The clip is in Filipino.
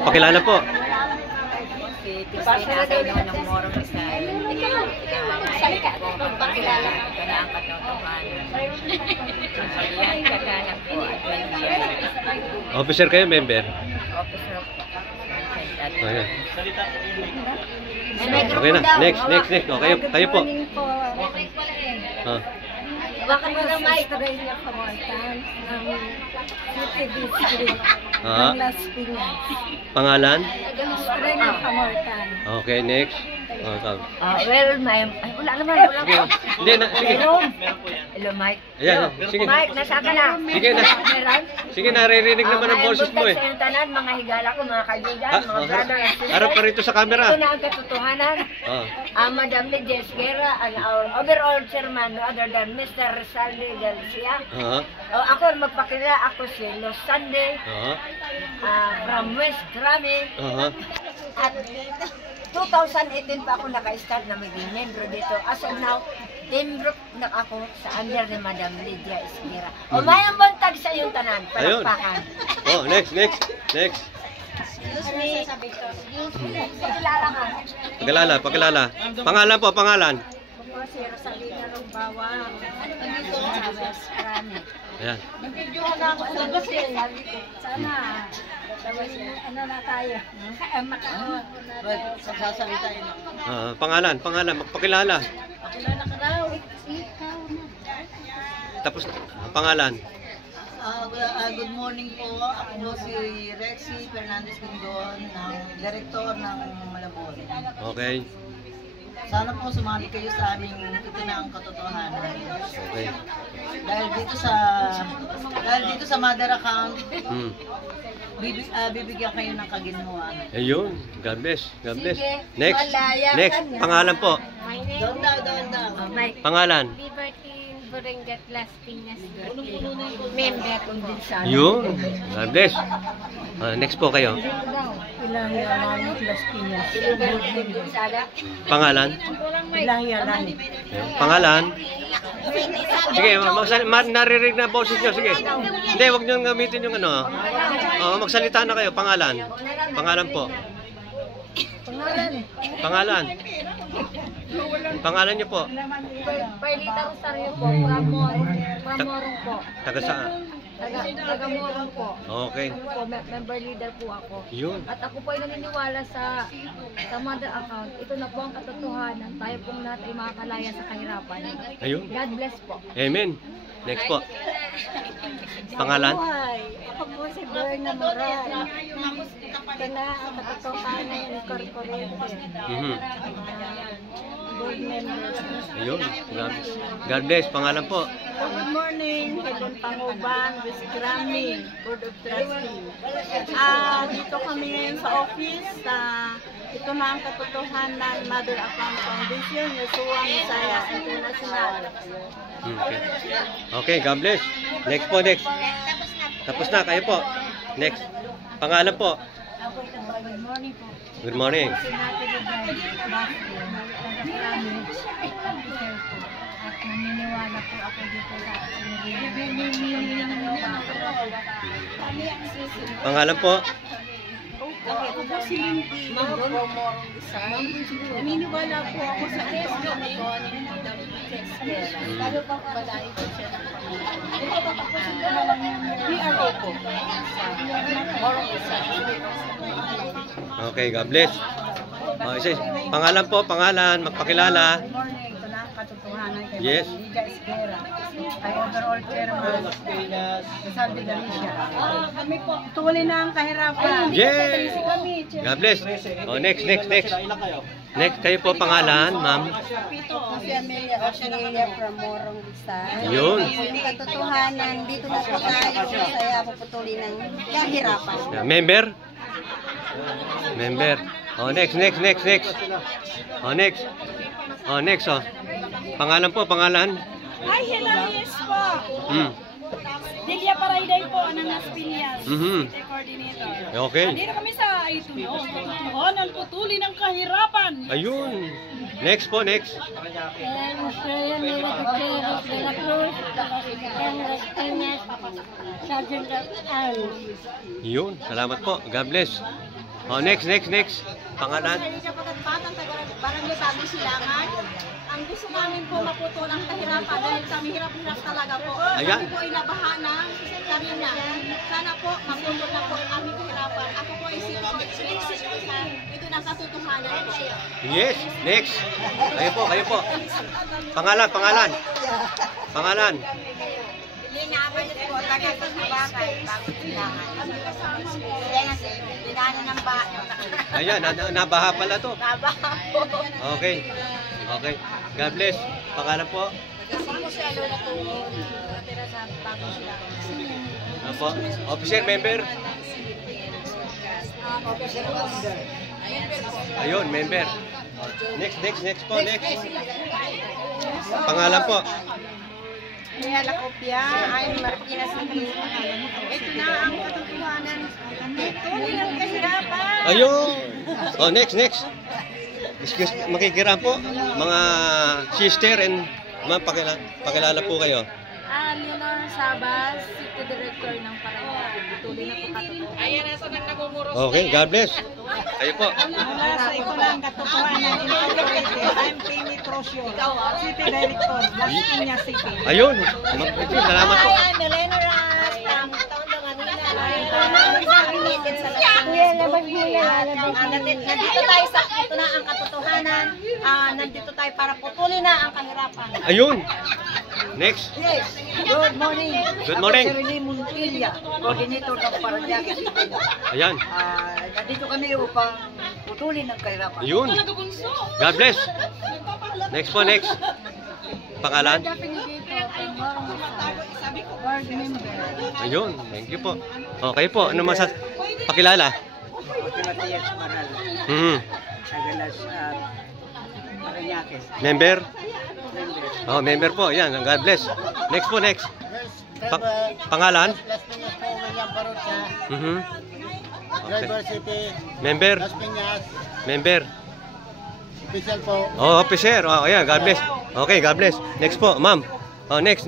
Pakilala po. Si Christina Aquino ng Morong Rizal. Pakilala ko ito na ang katotohanan. Pagyan kagalang po at member. Officer kayo, member? Officer of Ayan. Okay na. Next. O, kayo po. Baka mo na may Estrella Camartan ng UTV Street Ah. ng Las Piñas. Pangalan? Estrella Camartan. Okay, next. well, may... Ay, wala naman. Sige. Hindi na, sige. Hello, Mike. Ayan, sige. Mike, nasa ka na? Sige na. Meron? Sige, naririnig naman ang boses mo eh. Sa iyong tanan, mga higala ko, mga kaibigan, mga brother and sister. Harap pa rito sa camera. Ito na ang katotohanan. Madam Lydia Esguerra and our overall chairman, no other than Mr. Rizalde Garcia. Ako magpakilala, ako si Los Sande from West Grami. At 2018 pa ako naka-start na maging membro dito. As of now, membro na ako sa under ni Madam Lydia Esguerra. O mayang bantag sa iyong tanan, palakpakan. Oh, next. Excuse me. Pakilala ka. Pakilala. Pangalan po, pangalan. Ako si Rosalina Rumbawang. Dito sa West Grami. Ayan. Nag-videohan na ako sa Basil. Sana, ano na tayo? Makaon na tayo. Sagsasalitain mo. Pangalan, magpakilala. Pakilala ka daw. Ikaw na. Tapos, pangalan. Good morning po. Ako po si Rexy Fernandez Gundon, Direktor ng Malabon. Okay. Sana po sumali kayo sa aming ito na ang katotohanan. Okay. Dahil dito sa mother account, bibigyan kayo ng kaginhawaan. Ayun. God bless. Sige, Next. malaya Next. ka na. Pangalan po. Doon daw. Pangalan. Libertine Borengat Las Piñas. Member ko din sa Yun. God bless. Next po kayo. Ilahia Lanit Las Piñas. Pangalan. Ilahia Lanit. Pangalan. Sige, naririnig na boses nyo. Sige. Hindi, huwag nyo gamitin yung ano. Magsalita na kayo. Pangalan. Pangalan po. Pangalan nyo po. Perlita Rosario po, Pramorong po. Taga saan? Taga Morong po. Okay. Po, member leader po ako. Yun. At ako po ay naniniwala sa mother account. Ito na po ang katotohanan. Tayo pong lahat ay makakalaya sa kahirapan. Ayun. God bless po. Amen. Next po. Pangalan? Ako po si Berna Moral. Kina ang katotohanan ng Incorporated. Board member. Ayun. God bless. Pangalan po. Good morning, Hebon Panguban, West Grami, Board of Trustees. Dito kami ngayon sa office. Ito na ang katotohanan, Mother Account Foundation, Yeshua Messiah International. Okay, God bless. Next po, next. Tapos na, kayo po. Next. Pangalan po. Good morning po. Good morning. At naniniwala po ako dito sa Pangalan po. Ako po si Lindy. Naniniwala po ako sa ito. Lalo pa malayo po siya ng PRO po. Okay, God bless. Pangalan po, magpakilala. Good morning. Ito na ang katotohanan kay Yes. Lydia Esguerra. Ay overall chairman Rizalde Garcia. Kami po, tuloy na ang kahirapan. Yes. God bless. Next. Next, kayo po pangalan, ma'am. Pito po si Amelia from Morong Rizal. Yun. Yung katotohanan, dito na po tayo saya puputulin ng kahirapan. Member? Next. Next. Pangalan po, pangalan. Hi, hello, yes po. Delia Parayday po, ng Las Piñas, coordinator. Okay. Dito kami sa Ituno. Katotohanan, putulin ang kahirapan. Ayun. Next po, next. Yun. Salamat po. God bless. Oh, next. Pangalan? Barangay Bagay Silangan. Ang gusto namin po maputol ang kahirapan dahil kami hirap-hirap talaga po. Ayan. Kami po ay nabahana sa Karina. Sana po maputol na po ang aming kahirapan. Ako po ay sino na ito na katotohanan po. Yes, next. Kayo po. Pangalan. Linaban po, taga sa Bakay, Bagay Silangan. Dinaanan ng bahay. Ayan, nabaha pala to. Nabaha po. Okay. God bless. Pangalan po? Kasi po siya lola po natira sa Bagay Silangan. Ano po? Officer, member? Ayun, member. Next po. Pangalan po? Kaya Lakopia, ay Martina City. Ito na ang katotohanan. Tuloy ng kahirapan. Ayun. Oh, next. Excuse, makikira po. Mga sister and ma'am, pakilala po kayo. Leonor Sabas, City Director ng Paranaque. Tuloy na po katotohanan. Ayan, nasa nagmumuro. Okay, God bless. Kayo po. Mula sa ito lang katotohanan incorporated, I'm Penny Trosio, City Director, Las Piñas City. Ayun. Salamat po. Hi, I'm Elena Ras, from Tondo, Manila. Kuya, labas mo yan. Nandito tayo sa, ito na ang katotohanan. Nandito tayo para putulin na ang kahirapan. Ayun. Next. Yes, good morning. Good morning. Ako si Rene Montilla, coordinator ng Paranaque City. Ayan. Nandito kami upang putulin ang kahirapan. Ayun. God bless. Next. Pangalan? Board member. Ayun. Thank you po. Okay po. Ano pakilala? Matias Maral, Sagalas, Paranaque. Member? Oh, member po. Yan. God bless. Next. Pangalan? Las Piñas po, William Barucha. Okay. Driver City, Member? Las Piñas, Member? official po. Oh, officer. Oh, ayan. God bless. Okay, God bless. Next po, ma'am. Oh, next.